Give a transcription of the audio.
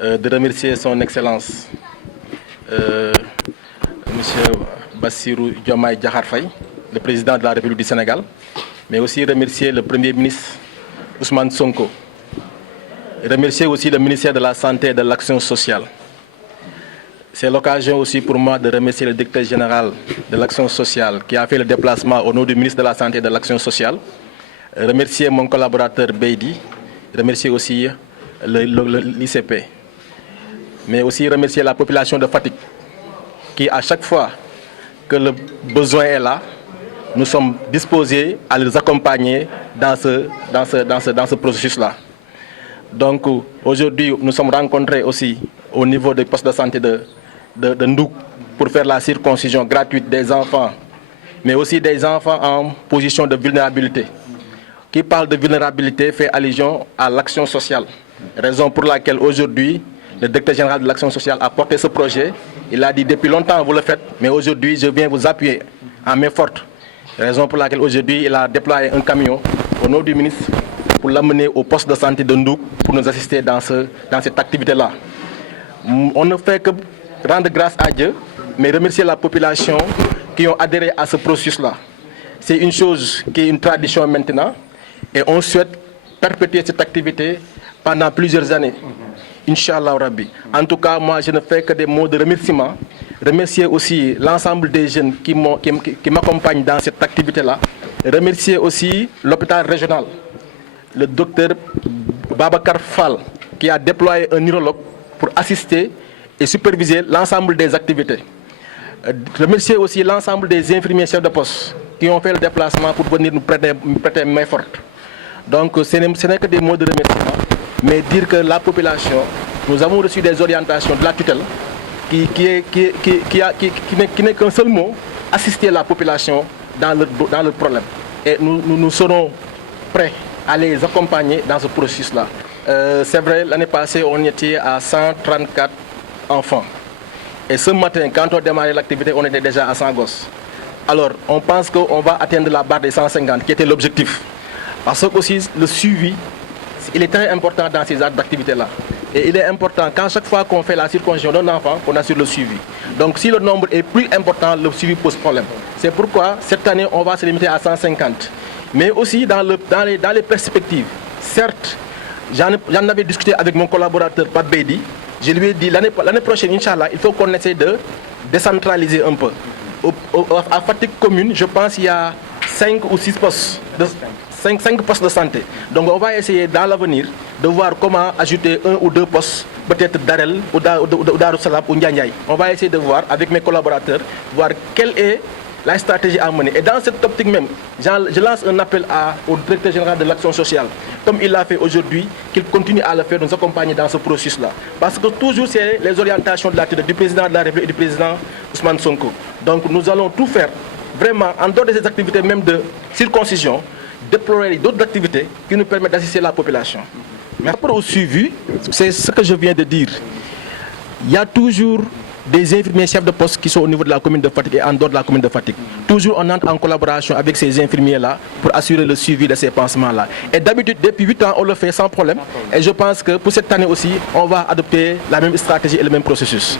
de remercier son Excellence, M. Bassirou Diomaye Diakhar Faye, le président de la République du Sénégal, mais aussi remercier le Premier ministre Ousmane Sonko. Remercier aussi le ministère de la Santé et de l'Action sociale. C'est l'occasion aussi pour moi de remercier le directeur général de l'Action sociale qui a fait le déplacement au nom du ministre de la Santé et de l'Action sociale. Remercier mon collaborateur Beydi, remercier aussi l'ICP, mais aussi remercier la population de Fatick qui, à chaque fois que le besoin est là, nous sommes disposés à les accompagner dans ce processus-là. Donc aujourd'hui, nous sommes rencontrés aussi au niveau des postes de santé de Ndouk pour faire la circoncision gratuite des enfants, mais aussi des enfants en position de vulnérabilité. Qui parle de vulnérabilité fait allusion à l'action sociale, raison pour laquelle aujourd'hui, le directeur général de l'action sociale a porté ce projet. Il a dit depuis longtemps vous le faites, mais aujourd'hui je viens vous appuyer en main forte. Raison pour laquelle aujourd'hui il a déployé un camion au nom du ministre pour l'amener au poste de santé de Ndouk pour nous assister dans cette activité-là. On ne fait que rendre grâce à Dieu, mais remercier la population qui ont adhéré à ce processus-là. C'est une chose qui est une tradition maintenant et on souhaite perpétuer cette activité pendant plusieurs années. Inch'Allah Rabbi. En tout cas, moi je ne fais que des mots de remerciement. Remercier aussi l'ensemble des jeunes qui m'accompagnent dans cette activité-là. Remercier aussi l'hôpital régional, le docteur Babacar Fall, qui a déployé un neurologue pour assister et superviser l'ensemble des activités. Remercier aussi l'ensemble des infirmiers chefs de poste qui ont fait le déplacement pour venir nous prêter main forte. Donc ce n'est que des mots de remerciement, mais dire que la population, nous avons reçu des orientations de la tutelle qui n'est qu'un seul mot, assister la population dans le problème. Et nous serons prêts à les accompagner dans ce processus-là. C'est vrai, l'année passée, on était à 134 enfants. Et ce matin, quand on démarrait l'activité, on était déjà à 100 gosses. Alors, on pense qu'on va atteindre la barre des 150, qui était l'objectif. Parce que aussi, le suivi, il est très important dans ces actes d'activité-là. Et il est important qu'à chaque fois qu'on fait la circoncision d'un enfant, qu'on assure le suivi. Donc, si le nombre est plus important, le suivi pose problème. C'est pourquoi, cette année, on va se limiter à 150. Mais aussi, dans les perspectives, certes, j'en avais discuté avec mon collaborateur Pat Beydi. Je lui ai dit l'année prochaine, Inch'Allah, il faut qu'on essaie de décentraliser un peu. À Fatick commune, je pense qu'il y a 5 ou 6 postes, 5 postes de santé. Donc on va essayer dans l'avenir de voir comment ajouter 1 ou 2 postes, peut-être Darel ou Darussalam ou Ndiaye. On va essayer de voir avec mes collaborateurs, voir quelle est la stratégie à mener. Et dans cette optique même, je lance un appel au directeur général de l'action sociale, comme il l'a fait aujourd'hui, qu'il continue à le faire, nous accompagner dans ce processus-là. Parce que toujours, c'est les orientations de du président de la République et du président Ousmane Sonko. Donc nous allons tout faire, vraiment, en dehors de ces activités même de circoncision, déployer d'autres activités qui nous permettent d'assister la population. Mais rapport au suivi, c'est ce que je viens de dire. Il y a toujours des infirmiers chefs de poste qui sont au niveau de la commune de Fatick et en dehors de la commune de Fatick. Toujours on entre en collaboration avec ces infirmiers-là pour assurer le suivi de ces pansements-là. Et d'habitude, depuis 8 ans, on le fait sans problème. Et je pense que pour cette année aussi, on va adopter la même stratégie et le même processus.